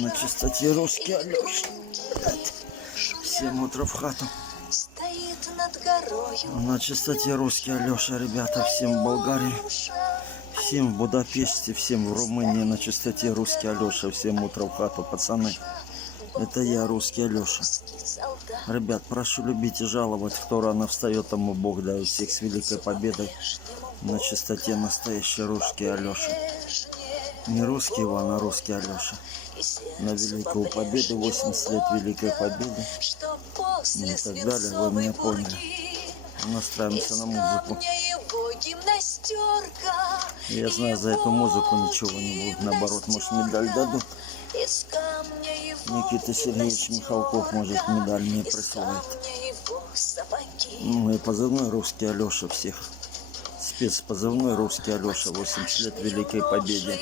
На чистоте русский Алёша. Всем утро в хату. На чистоте русский Алёша, ребята. Всем в Болгарии, всем в Будапеште, всем в Румынии. На чистоте русский Алёша. Всем утро в хату, пацаны. Это я, русский Алёша. Ребят, прошу любить и жаловать. Кто рано встает, тому Бог дает. Всех с великой победой. На чистоте настоящий русский Алёша. Не русский Иван, а русский Алёша. На великую победу, 80 лет великой победы. И так далее, вы меня поняли. Настраиваемся на музыку. Я знаю, за эту музыку ничего не будет. Наоборот, может, медаль дадут. Никита Сергеевич Михалков, может, медаль мне присылает. Ну и позывной русский Алёша всех. Спецпозывной русский Алёша, 80 лет великой победе.